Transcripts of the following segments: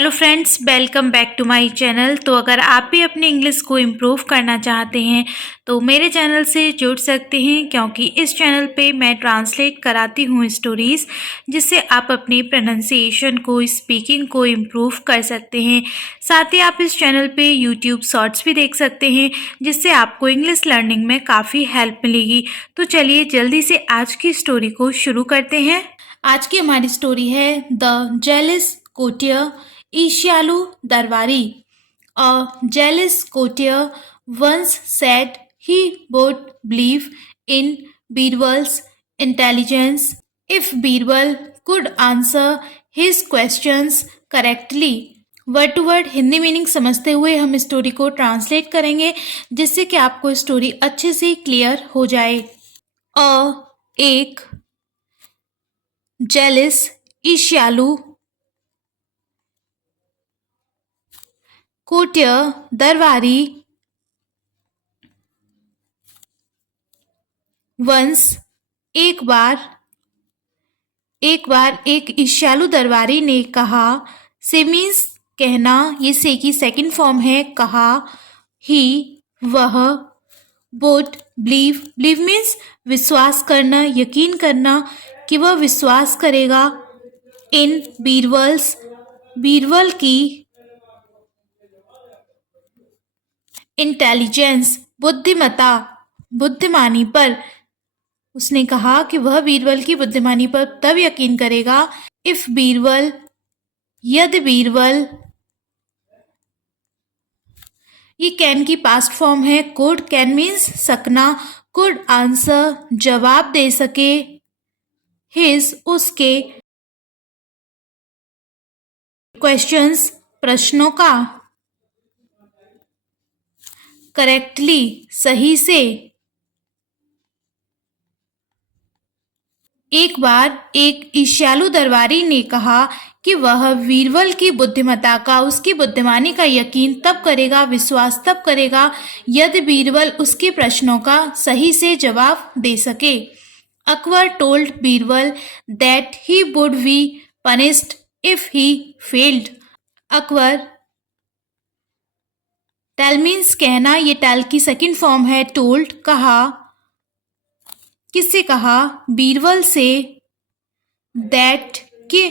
Hello friends, welcome back to my channel. तो अगर आप भी अपनी इंग्लिश को इम्प्रूव करना चाहते हैं तो मेरे चैनल से जुड़ सकते हैं, क्योंकि इस चैनल पे मैं ट्रांसलेट कराती हूँ स्टोरीज़, जिससे आप अपनी प्रोनाउंसिएशन को, स्पीकिंग को इम्प्रूव कर सकते हैं। साथ ही आप इस चैनल पे यूट्यूब शॉर्ट्स भी देख सकते हैं, जिससे आपको इंग्लिश लर्निंग में काफ़ी हेल्प मिलेगी। तो चलिए जल्दी से आज की स्टोरी को शुरू करते हैं। आज की हमारी स्टोरी है द जेलस courtier ईर्ष्यालु दरबारी। A jealous courtier once said he would believe in Birbal's intelligence if Birbal could answer his questions correctly। Word to word Hindi meaning समझते हुए हम स्टोरी को ट्रांसलेट करेंगे, जिससे कि आपको स्टोरी अच्छे से क्लियर हो जाए। एक जेलस ईर्ष्यालु कोर्टियर दरबारी वंस एक बार एक ईर्ष्यालु दरबारी ने कहा। से मीन्स कहना, ये से की सेकंड फॉर्म है कहा। ही वह, वुड बिलीव मीन्स विश्वास करना, यकीन करना कि वह विश्वास करेगा। इन बीरबल की इंटेलिजेंस बुद्धिमानी पर। उसने कहा कि वह बीरबल की बुद्धिमानी पर तब यकीन करेगा इफ बीरबल, यदि बीरबल, ये कैन की पास्ट फॉर्म है। कुड, कैन मीन्स सकना, कुड आंसर जवाब दे सके, हिज उसके, क्वेश्चंस प्रश्नों का, करेक्टली सही से। एक बार एक ईर्ष्यालु दरबारी ने कहा कि वह बीरबल की बुद्धिमत्ता का, उसकी बुद्धिमानी का यकीन तब करेगा, विश्वास तब करेगा, यदि बीरबल उसके प्रश्नों का सही से जवाब दे सके। Akbar told Birbal that he would be punished if he failed. Akbar, tell means कहना, ये टेल की सेकंड फॉर्म है। टोल्ड कहा, किससे कहा? बीरबल से। दैट कि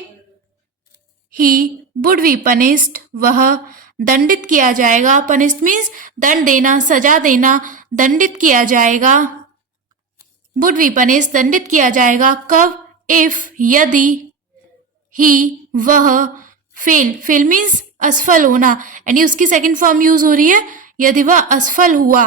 ही वुड बी पनिश्ड, वह दंडित किया जाएगा। पनिश्ड मीन्स दंड देना, सजा देना, दंडित किया जाएगा। वुड बी पनिश्ड, दंडित किया जाएगा। कब? इफ, यदि, ही वह, फेल मीन्स असफल होना, यानी उसकी सेकंड फॉर्म यूज हो रही है, यदि वह असफल हुआ।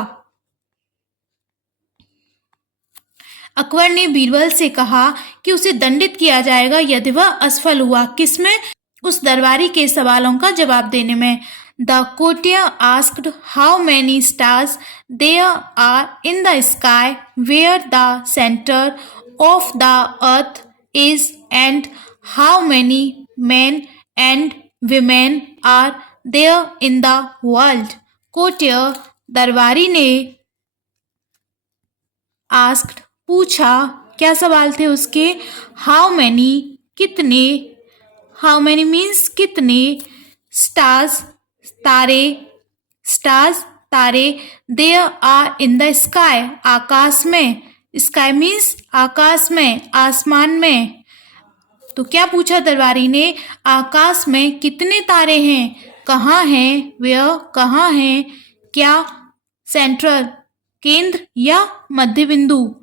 अकबर ने बीरबल से कहा कि उसे दंडित किया जाएगा यदि वह असफल हुआ। किसमें? उस दरबारी के सवालों का जवाब देने में। The courtier asked how many stars there are in the sky, where the centre of the earth is, and how many men and women are there in the world। Courtier दरबारी ने asked पूछा, क्या सवाल थे उसके? How many कितने, how many means कितने, stars तारे, स्टार्स तारे, there are in the sky आकाश में, स्काई मीन्स आकाश में, आसमान में। तो क्या पूछा दरबारी ने? आकाश में कितने तारे हैं, कहाँ हैं, वेयर कहाँ हैं, क्या, सेंट्रल केंद्र या मध्य बिंदु,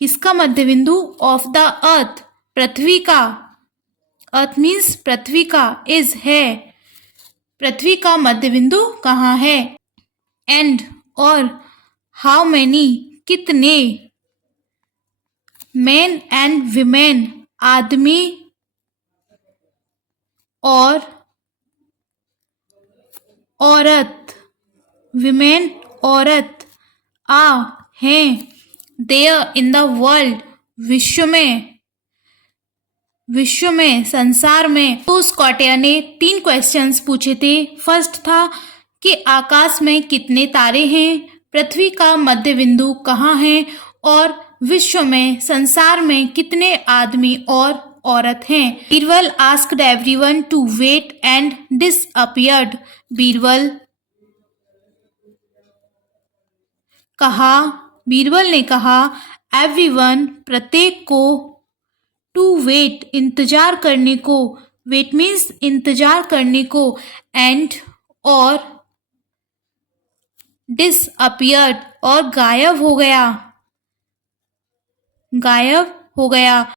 किसका मध्य बिंदु? ऑफ द अर्थ पृथ्वी का, अर्थ मीन्स पृथ्वी का, इज है, पृथ्वी का मध्य बिंदु कहाँ है। एंड और, हाउ मैनी कितने, मेन एंड विमेन आदमी और औरत, विमेन औरत, आ हैं, देयर इन द वर्ल्ड विश्व में, संसार में। तो उस कोर्टियर ने 3 क्वेश्चंस पूछे थे। फर्स्ट था कि आकाश में कितने तारे हैं, पृथ्वी का मध्य बिंदु कहाँ है, और विश्व में, संसार में कितने आदमी और औरत हैं। Birbal asked everyone to wait and disappeared. Birbal ने कहा एवरीवन प्रत्येक को, टू वेट इंतजार करने को, वेट मीन्स इंतजार करने को, एंड और डिसअपियर्ड और गायब हो गया।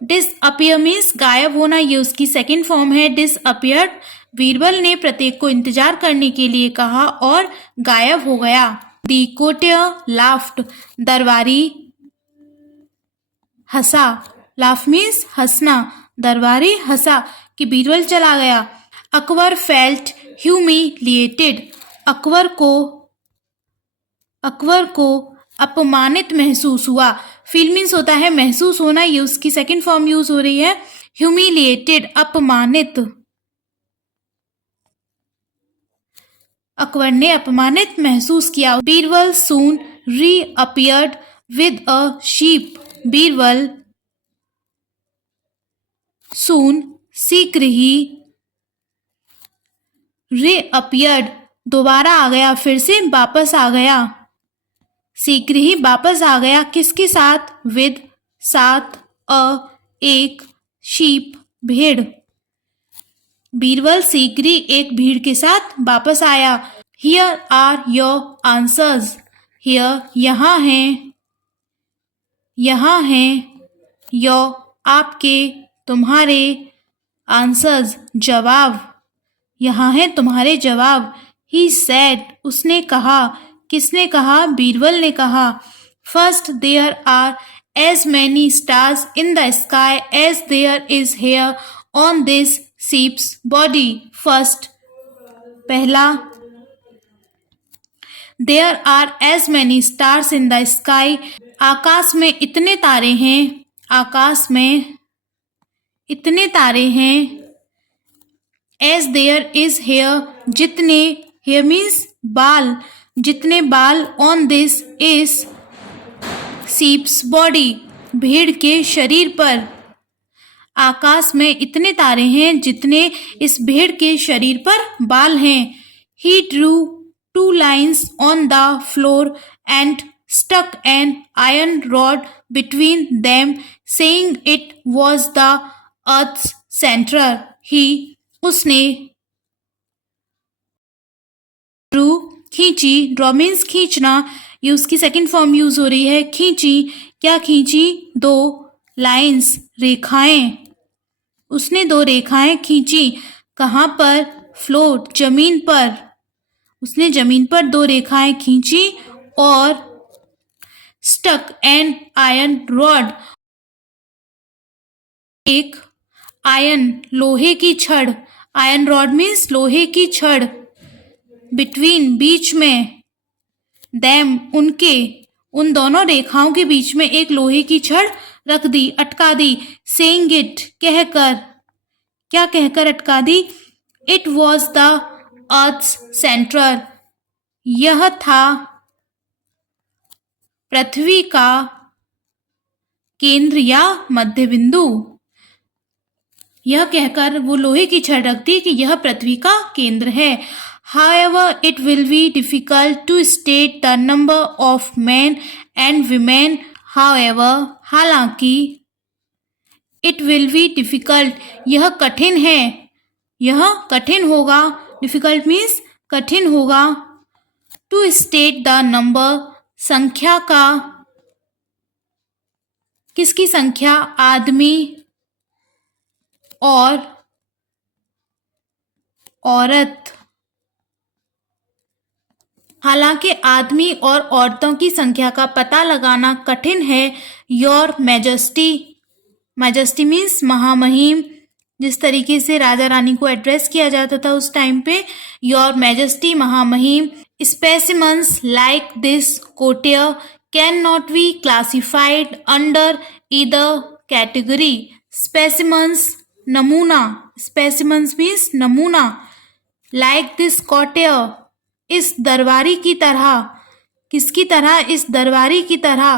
डिसअपियर मीन्स गायब होना, ये उसकी सेकंड फॉर्म है। डिसअपियर्ड, बीरबल ने प्रत्येक को इंतजार करने के लिए कहा और गायब हो गया। द कोर्टियर लाफ्ड, दरबारी हंसा। लाफ मीन्स हंसना, दरबारी हंसा कि बीरबल चला गया। अकबर फेल्ट ह्यूमिलिएटेड, अकबर को अपमानित महसूस हुआ। फील मीन्स होता है महसूस होना, ये उसकी सेकंड फॉर्म यूज हो रही है। ह्यूमिलिएटेड, अपमानित, अकबर ने अपमानित महसूस किया। बीरबल सून रीअपियर्ड विद अ शीप, बीरबल सून शीघ्र ही, रीअपियर्ड दोबारा आ गया, फिर से वापस आ गया, शीघ्र ही वापस आ गया। किसके साथ? विद साथ, एक, शीप भेड़। बीरबल शीघ्र ही एक भीड़ के साथ वापस आया। Here are your answers, here यहाँ हैं, योर आपके, तुम्हारे, आंसर्स जवाब, यहाँ है तुम्हारे जवाब। ही सेड, उसने कहा। किसने कहा? बीरबल ने कहा। First there are as many stars in the sky as there is hair on this sheep's body. First, पहला। There are as many stars in the sky, आकाश में इतने तारे हैं, आकाश में इतने तारे हैं। एज देयर इज हेयर, जितने, हेयर मीन्स बाल, जितने बाल, on this is sheep's body, भेड़ के शरीर पर। आकाश में इतने तारे हैं जितने इस भेड़ के शरीर पर बाल हैं। ही Drew 2 lines on the floor and stuck an iron rod between them, saying it was the earth's center. उसने ड्रू, खींची, ड्रॉ मीन्स खींचना, ये उसकी सेकंड फॉर्म यूज हो रही है। खींची, क्या खींची? 2 लाइन्स, रेखाएं। उसने 2 रेखाएं खींची। कहाँ पर? फ्लोर, जमीन पर। उसने जमीन पर 2 रेखाएं खींची और स्टक एन आयरन रॉड, एक आयरन, लोहे की छड़, आयरन रॉड मीन्स लोहे की छड़, बिटवीन, बीच में, देम, उनके, उन दोनों रेखाओं के बीच में एक लोहे की छड़ रख दी, अटका दी। सेइंग इट, कहकर, क्या कहकर अटका दी? It was the earth's centre, यह था पृथ्वी का केंद्र या मध्य बिंदु। यह कहकर वो लोहे की छड़ रख दी कि यह पृथ्वी का केंद्र है। However, it will be difficult to state the number of men and women. However, हालांकि, it will be difficult, यह कठिन है, यह कठिन होगा, difficult means कठिन होगा, to state the number, संख्या का, किसकी संख्या? आदमी और औरत। हालांकि आदमी और औरतों की संख्या का पता लगाना कठिन है। योर मैजेस्टी, मैजेस्टी मीन्स महामहिम, जिस तरीके से राजा रानी को एड्रेस किया जाता था उस टाइम पे, योर मैजेस्टी, महामहिम। Specimens like this courtier can not be classified under either category. Specimens, नमूना, स्पेसिमन्स मीन्स नमूना। लाइक दिस कोटियर, इस दरबारी की तरह, किसकी तरह? इस दरबारी की तरह।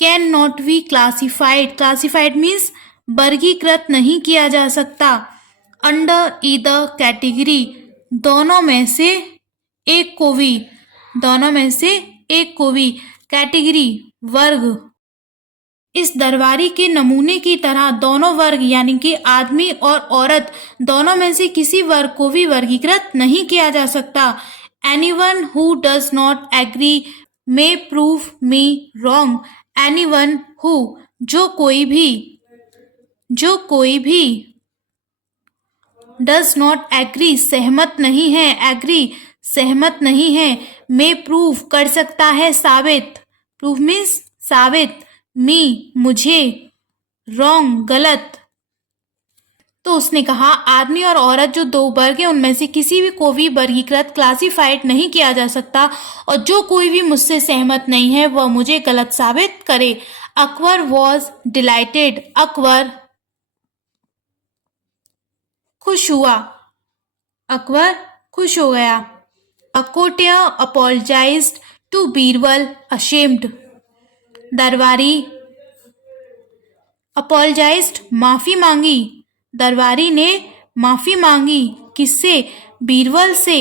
Can not be classified, classified means वर्गीकृत नहीं किया जा सकता अंडर ईदर कैटेगरी, दोनों में से एक को भी, दोनों में से एक को भी, कैटेगरी वर्ग। इस दरबारी के नमूने की तरह दोनों वर्ग यानी कि आदमी और औरत दोनों में से किसी वर्ग को भी वर्गीकृत नहीं किया जा सकता। Anyone who does not agree may prove me wrong. Anyone who, जो कोई भी डज नॉट एग्री, सहमत नहीं है, एग्री सहमत नहीं है, मे प्रूव कर सकता है, साबित, प्रूव मीन्स साबित, मी मुझे, रॉन्ग गलत। तो उसने कहा आदमी और औरत जो दो वर्ग हैं उनमें से किसी भी को भी वर्गीकृत क्लासिफाइड नहीं किया जा सकता और जो कोई भी मुझसे सहमत नहीं है वह मुझे गलत साबित करे। अकबर वॉज डिलाइटेड, अकबर खुश हुआ, अकबर खुश हो गया। अ courtier apologized to Birbal, ashamed, दरबारी अपोलोजाइज्ड माफी मांगी, दरबारी ने माफी मांगी, किससे, बीरबल से,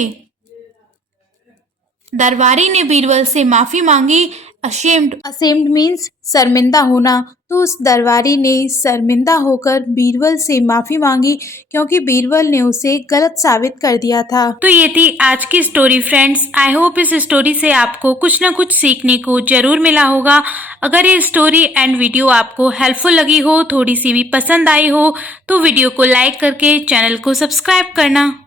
दरबारी ने बीरबल से माफी मांगी। अशेम्ड, अशेम्ड मीन्स शर्मिंदा होना, तो उस दरबारी ने शर्मिंदा होकर बीरबल से माफी मांगी क्योंकि बीरबल ने उसे गलत साबित कर दिया था। तो ये थी आज की स्टोरी फ्रेंड्स। आई होप इस स्टोरी से आपको कुछ ना कुछ सीखने को जरूर मिला होगा। अगर ये स्टोरी एंड वीडियो आपको हेल्पफुल लगी हो, थोड़ी सी भी पसंद आई हो, तो वीडियो को लाइक करके चैनल को सब्सक्राइब करना।